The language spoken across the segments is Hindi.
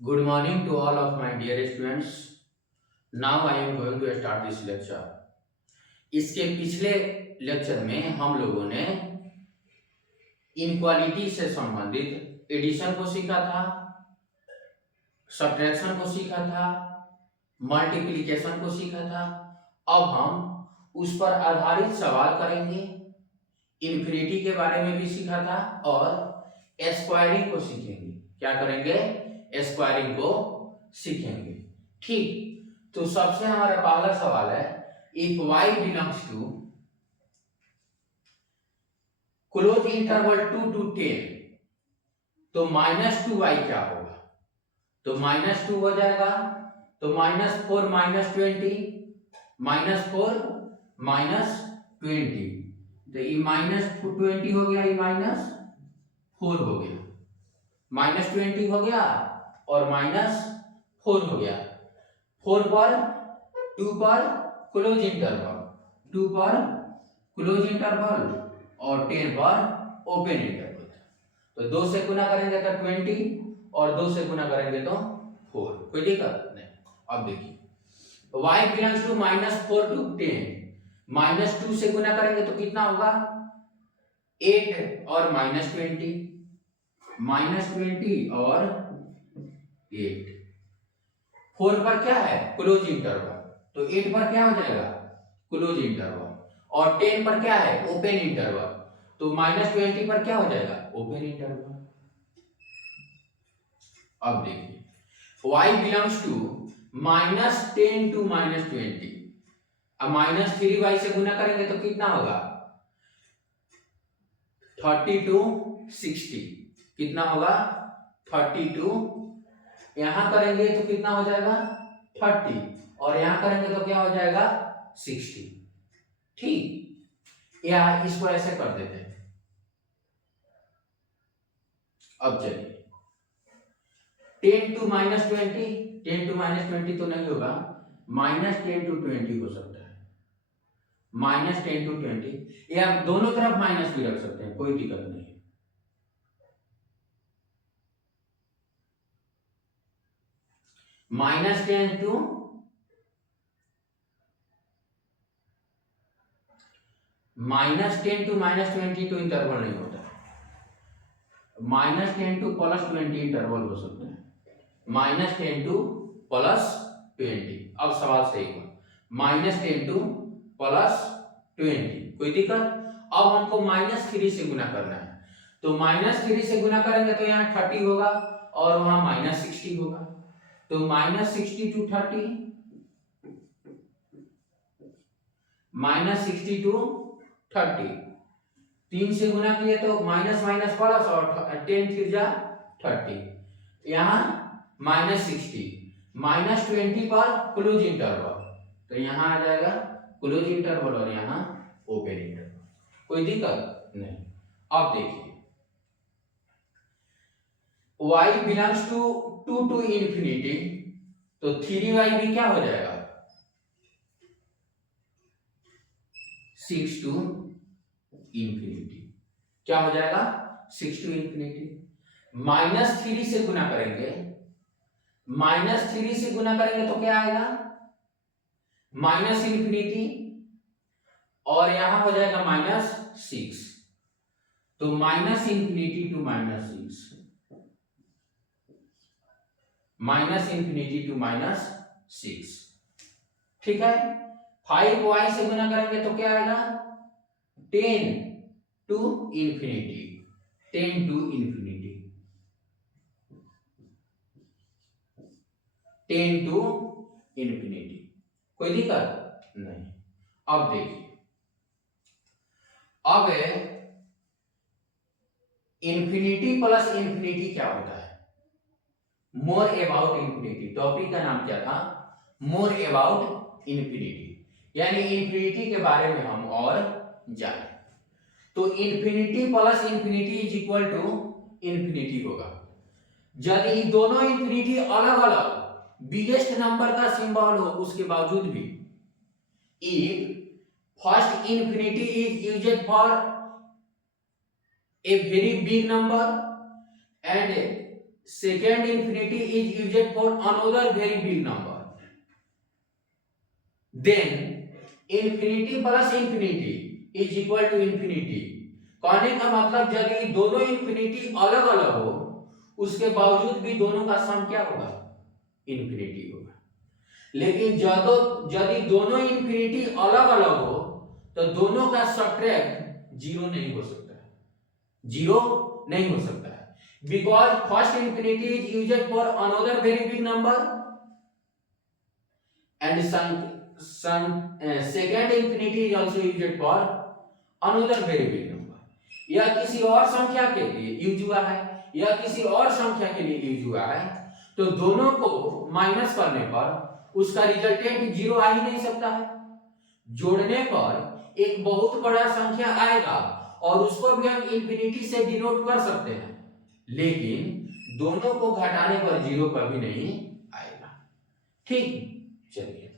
Good morning to all of my dear students. Now I am going to start this lecture. इसके पिछले लेक्चर में हम लोगों ने इनक्वालिटी से संबंधित एडिशन को सीखा था, सब्ट्रैक्शन को सीखा था, मल्टीप्लिकेशन को सीखा था। अब हम उस पर आधारित सवाल करेंगे। इन्फिनिटी के बारे में भी सीखा था और स्क्वायरिंग को सीखेंगे। क्या करेंगे? स्क्वायरिंग को सीखेंगे। ठीक, तो सबसे हमारा पहला सवाल है, if y belongs to close interval 2 to 10 तो -2y क्या होगा? तो -2 हो जाएगा, तो -4 -20 -4 -20 तो ये -20 हो गया, ये -4 हो गया, -20 हो गया और -4 हो गया। 4 पर 2 पर क्लोज इंटरवल, 2 पर क्लोज इंटरवल और 10 पर ओपन इंटरवल। तो 2 से गुना करेंगे तो 20 और 2 से गुना करेंगे तो 4। कोई दिक्कत नहीं। अब देखिए y बिलोंग्स टू -4 to 10, -2 से गुना करेंगे तो कितना होगा? 8 और -20, -20 और 8। 4 पर क्या है? क्लोज इंटरवल, तो 8 पर क्या हो जाएगा? Close interval. और 10 पर क्या है? ओपन इंटरवल, तो -20 पर क्या हो जाएगा? Open interval. अब देखिए y बिलोंग्स टू -10 to -20, अब -3y से गुना करेंगे तो कितना होगा? 30 to 60, कितना होगा? 32। यहां करेंगे तो कितना हो जाएगा? 30 और यहां करेंगे तो क्या हो जाएगा? 60। ठीक, या इसको ऐसे कर देते हैं। अब चलिए 10 to -20, 10 to -20 तो नहीं होगा, -10 to 20 हो सकता है, -10 to 20, या दोनों तरफ माइनस भी रख सकते हैं, कोई दिक्कत नहीं है। -10 to -10 to -20 तो इंटरवल नहीं होता है, -10 to +20 इंटरवल हो सकता है, -10 to +20। अब सवाल सही हुआ, -10 to +20, कोई दिक्कत? अब हमको -3 से गुना करना है, तो -3 से गुना करेंगे तो यहाँ 30 होगा और वहां -60 होगा, तो -60 to 30, -60 to 30, 3 से गुना किए तो माइनस माइनस प्लस और 10 3 जा 30, यहाँ -60, -20 पर क्लोज इंटरवल, तो यहाँ आ जाएगा क्लोज इंटरवल और यहाँ ओपन इंटरवल, कोई दिक्कत नहीं। अब देखिए y belongs to 2 to infinity, तो 3y भी क्या हो जाएगा? 6 to इंफिनिटी, क्या हो जाएगा? 6 to इंफिनिटी। -3 से गुना करेंगे, -3 से गुना करेंगे तो क्या आएगा? -इंफिनिटी और यहां हो जाएगा -6, तो -इंफिनिटी टू -6, -इंफिनिटी टू -6। ठीक है, 5y से गुना करेंगे तो क्या आएगा? 10 to infinity, 10 to infinity, 10 to infinity, कोई दिक्कत नहीं। अब देखिए, अब इंफिनिटी प्लस इंफिनिटी क्या होता है? मोर अबाउट इंफिनिटी, टॉपिक का नाम क्या था? मोर अबाउट इंफिनिटी, यानी इंफिनिटी के बारे में हम और जाने। तो infinity plus infinity is equal to infinity होगा। यदि दोनों इंफिनिटी अलग अलग बिगेस्ट नंबर का सिंबल हो उसके बावजूद भी, if first infinity is used for a very big number and second infinity is used for another very big number, then infinity plus infinity is equal to infinity। कहने का मतलब यदि दोनों इंफिनिटी अलग अलग हो उसके बावजूद भी दोनों का सम क्या होगा, इंफिनिटी होगा। लेकिन यदि दोनों इंफिनिटी अलग अलग हो तो दोनों का सब्ट्रैक्ट जीरो नहीं हो सकता है, जीरो नहीं हो सकता है, because first infinity is used for another very big number and second infinity is also used for another very big number. यह किसी और संख्या के लिए यूज हुआ है, यह किसी और संख्या के लिए यूज हुआ है, तो दोनों को माइनस करने पर उसका रिजल्टेंट जीरो आ ही नहीं सकता है। जोड़ने पर एक बहुत बड़ा संख्या आएगा और उसको भी हम इंफिनिटी से डिनोट कर सकते हैं, लेकिन दोनों को घटाने पर जीरो कभी नहीं आएगा। ठीक, चलिए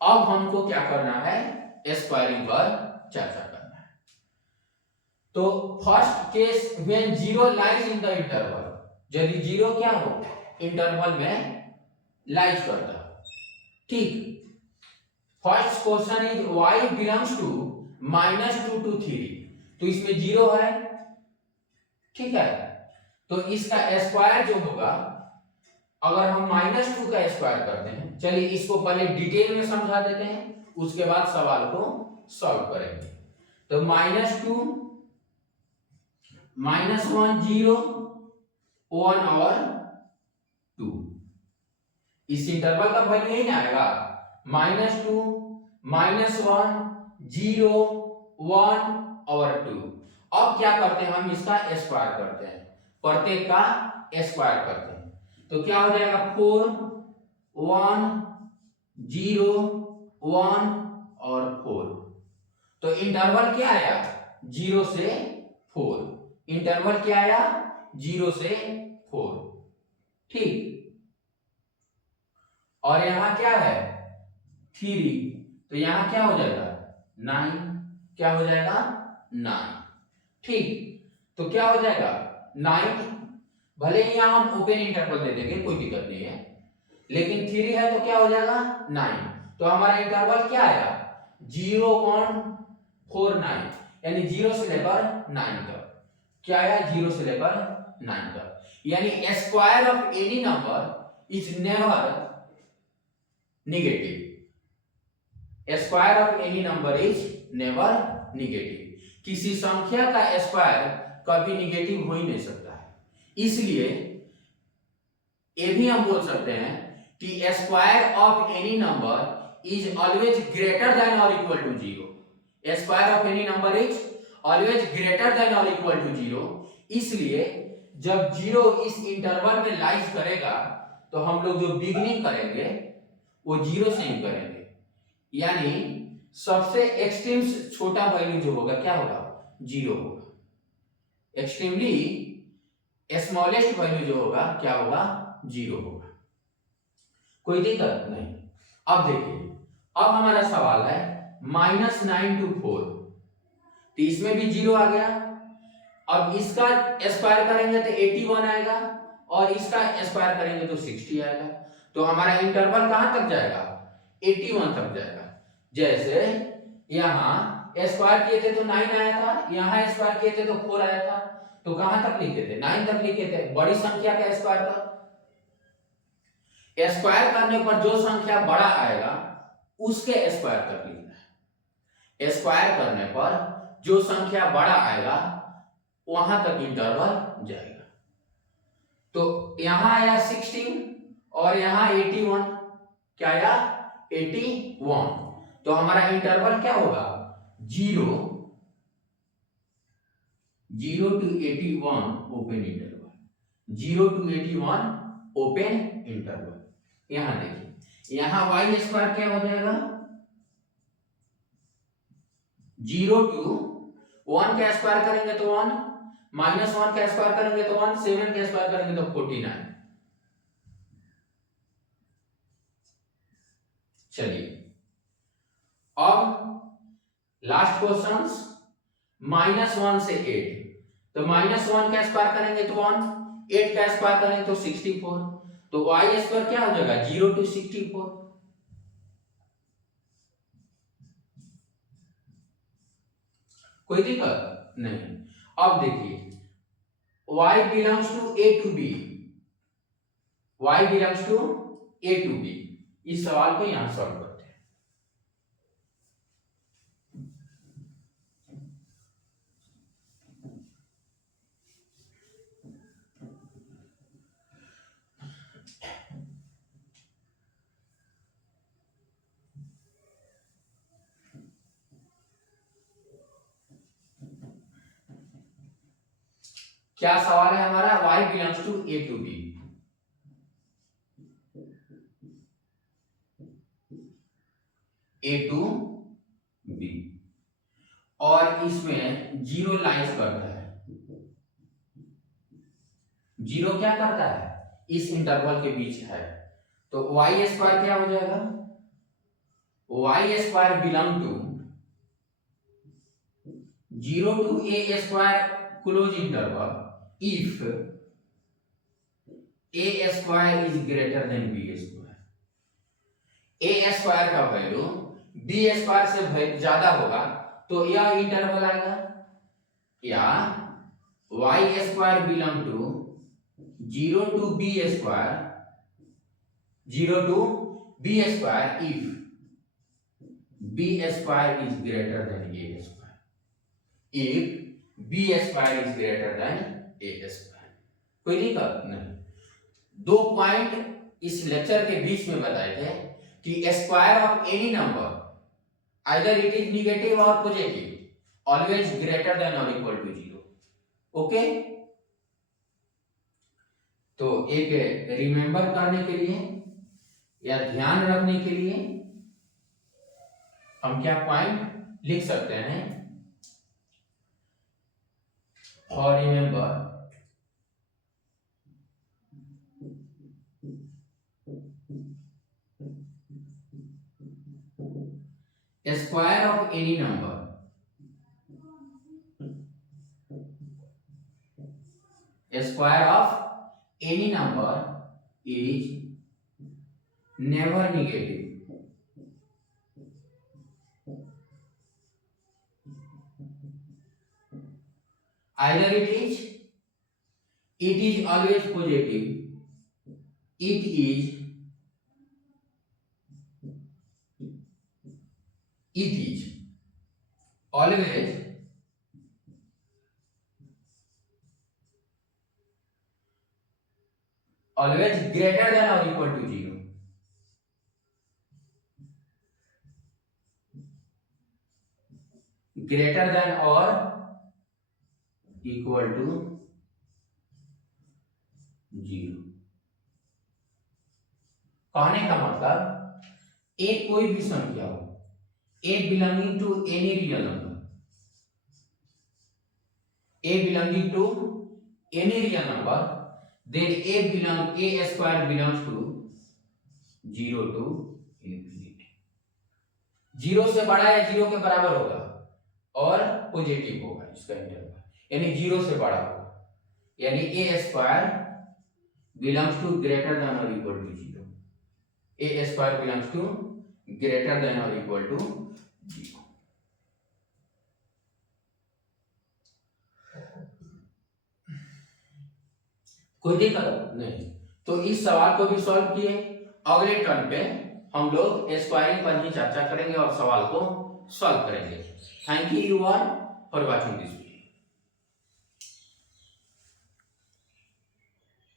अब हमको क्या करना है, स्क्वायरिंग पर चर्चा करना है। तो first case when zero lies in the interval, यदि जीरो क्या हो, इंटरवल में लाइज करता है। ठीक, first question is y belongs to -2 to 3, तो इसमें जीरो है, ठीक है, तो इसका स्क्वायर जो होगा, अगर हम -2 का स्क्वायर करते हैं, चलिए इसको पहले डिटेल में समझा देते हैं, उसके बाद सवाल को सॉल्व करेंगे। तो -2 -1 0 1 और 2, इस इंटरवल का वैल्यू यही आएगा, -2 -1 0 1 और 2। अब क्या करते हैं, हम इसका स्क्वायर करते हैं, प्रत्येक का स्क्वायर करते हैं, तो क्या हो जाएगा 4 1 0 1 और 4। तो इंटरवल क्या आया, 0 से 4, इंटरवल क्या आया, 0 से 4। ठीक, और यहां क्या है 3, तो यहां क्या हो जाएगा 9, क्या हो जाएगा 9। ठीक, तो क्या हो जाएगा 9, भले ही यहां हम ओपन इंटरवल दे देंगे, कोई दिक्कत नहीं है, लेकिन 3 है तो क्या हो जाएगा 9, तो हमारा इंटरवल क्या आया 0 1 4 9, यानी 0 से लेकर 9 तक। क्या आया 0 से लेकर 9 तक, यानी square of any number is never negative, square of any number is never negative, किसी संख्या का स्क्वायर कभी नेगेटिव हो ही नहीं सकता है। इसलिए ये भी हम बोल सकते हैं कि square of any number is always greater than और equal to 0, square of any number is always greater than और इक्वल टू 0। इसलिए जब 0 इस इंटरवल में लाइज करेगा तो हम लोग जो बिगिनिंग करेंगे वो 0 से ही करेंगे, यानी सबसे एक्सट्रीम छोटा वैल्यू जो होगा क्या होगा 0 होगा, एक्सट्रीमली स्मॉलेस्ट वैल्यू जो होगा क्या होगा 0 होगा, कोई दिक्कत नहीं। अब देखिए, अब हमारा सवाल है -9 to 4, तो इसमें भी 0 आ गया। अब इसका स्क्वायर करेंगे तो 81 आएगा और इसका स्क्वायर करेंगे तो 60 आएगा, तो हमारा इंटरवल कहां तक जाएगा 81 तक जाएगा। जैसे यहां स्क्वायर किए थे तो 9 आया था, यहां स्क्वायर किए थे तो 4 आया था, तो कहां तक लिखे थे 9 तक लिखे थे, बड़ी संख्या का स्क्वायर तक। स्क्वायर करने पर जो संख्या बड़ा आएगा उसके स्क्वायर तक लिखना है, स्क्वायर करने पर जो संख्या बड़ा आएगा वहां तक इंटरवल जाएगा। तो यहां आया 16 और यहां 81, क्या आया 81, तो हमारा इंटरवल क्या होगा 0 to 81 open interval, 0 to 81 open interval. यहां देखिए, यहां y स्क्वायर क्या हो जाएगा 0 to 1 का स्क्वायर करेंगे तो 1, -1 का स्क्वायर करेंगे तो 1, 7 का स्क्वायर करेंगे तो 49। चलिए अब लास्ट क्वेश्चन -1 से 8, तो -1 का स्क्वायर करेंगे तो 1, 8 का स्क्वायर करें तो 64, तो y स्क्वायर क्या हो जाएगा 0 to 64। कोई दिक्कत नहीं। अब देखिए y belongs to a to b, y belongs to a to b, इस सवाल को यहां सॉल्व करते हैं। क्या सवाल है हमारा, y belongs to a to b, a to b, और इसमें जीरो लाइज करता है। जीरो क्या करता है, इस इंटरवल के बीच है, तो y स्क्वायर क्या हो जाएगा, y square belong to 0 to a square close interval if a square is greater than b square. a square का वैल्यू b स्क्वायर से ज्यादा होगा तो यह इंटरवल आएगा, या y square belong to 0 to b square, 0 to b square if b square is greater than a square, if b square is greater than a square. कोई दिक्कत नहीं। दो पॉइंट इस लेक्चर के बीच में बताए थे कि square of any number either it is negative और पॉजिटिव ऑलवेज ग्रेटर देन और इक्वल टू 0। ओके, तो एक रिमेंबर करने के लिए या ध्यान रखने के लिए हम क्या पॉइंट लिख सकते हैं, और remember square of any number square of any number is never negative, either it is always positive, it is always greater than or equal to 0। greater than or equal to 0। कहने का मतलब एक कोई भी संख्या हो, a belonging to any real number, a belonging to any real number, then a square belongs to 0 to infinity। 0 से बड़ा या 0 के बराबर होगा और पॉजिटिव होगा इसका इंटरवल, यानी 0 से बड़ा होगा, यानी a square belongs to greater than or equal to 0, a square belongs to greater than or equal to 0। कोई दिक्कत नहीं। तो इस सवाल को भी सॉल्व किए। अगले टर्न पे हम लोग स्क्वायरिंग पर ही चर्चा करेंगे और सवाल को सॉल्व करेंगे। Thank you all for watching this video.